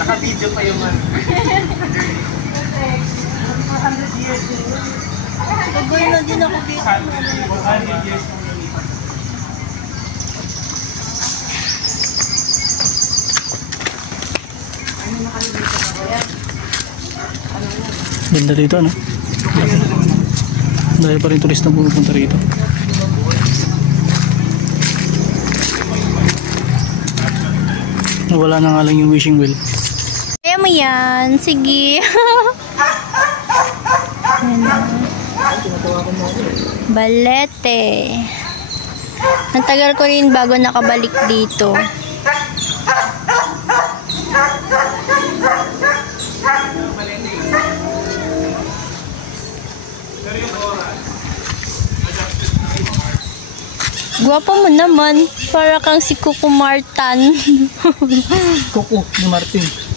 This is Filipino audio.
Naka-video pa yung man. 100 years. Pagawin na din ako dito. 100 years. Ganda dito, ano? Dahil pa rin turista pupunta rito. Wala na nga lang yung wishing well. Kaya mo yan. Sige. Balete. Ang tagal ko rin bago nakabalik dito. Guwapo mo naman. Para kang si Kuko Martin. Kuko ni Martin.